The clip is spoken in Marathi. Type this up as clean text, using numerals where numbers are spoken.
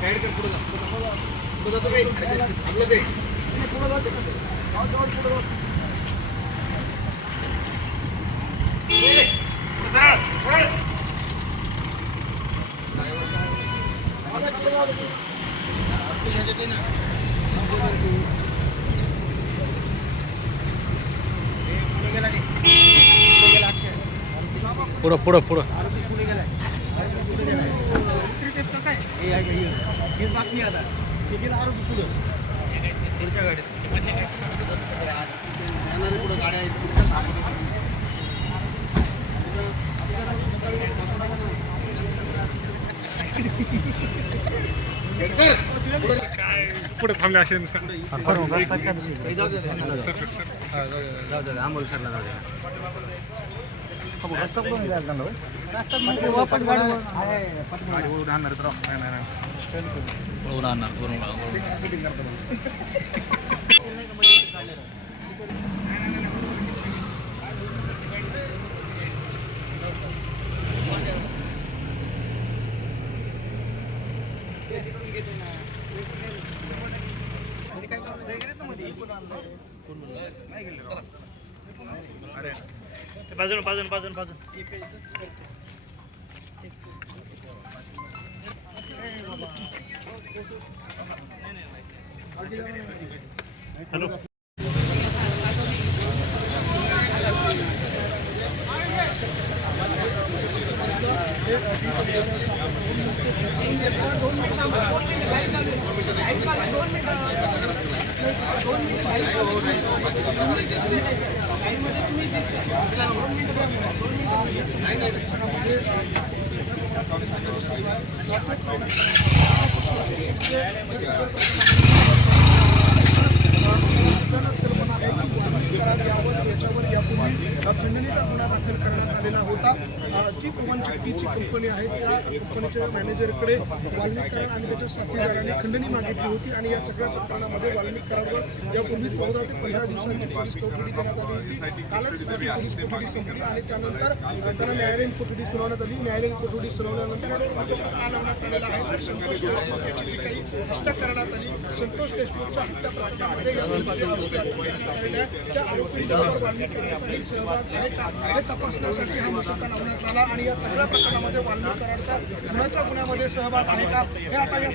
गाईड कर, पुढे जा, पुढे जातो काही थांबलं ते पुढे जाते पुढं पुढं पुढं बातमी आता आरोपी पुढं पुढच्या गाडीत पुढं गाड्या काय पुढे थांबले असे आंबोल सरला जाऊ रस्ता कुठून जायला रस्ता म्हणजे वापस गाडी आणणार बाजून बाजून बाजून बाजून हॅलो खंडणीचा गुन्हा दाखल करण्यात आलेला होता। जी पवन शक्तीची कंपनी आहे त्या कंपनीच्या मॅनेजरकडे वाल्मीकरण आणि त्याच्या साथीदारांनी खंडणी मागितली होती आणि या सगळ्या प्रकरणामध्ये वाल्मीकरणवर यापूर्वी 14 ते 15 दिवसांची पोलीस कोठडी देण्यात आली होती। कालच पोलीस कोठडी संपली आणि त्यानंतर त्यांना न्यायालयीन कोठडी सुनावण्यात आली। न्यायालयीन कोठडी सुनावल्यानंतर लावण्यात आलेला आहे तर संतोष देशमुख याची जी काही हत्या करण्यात आली, संतोष देशमुखच्या हत्या प्रकरणामध्ये त्या आरोपींबरोबर वाल्मीकरांचाही सहभाग आहे का हे तपासण्यासाठी हा मोर्चा लावण्यात आला आणि या सगळ्या प्रकरणामध्ये वाल्मीकरांचा गुन्ह्याच्या गुन्ह्यामध्ये सहभाग आहे का हे आता या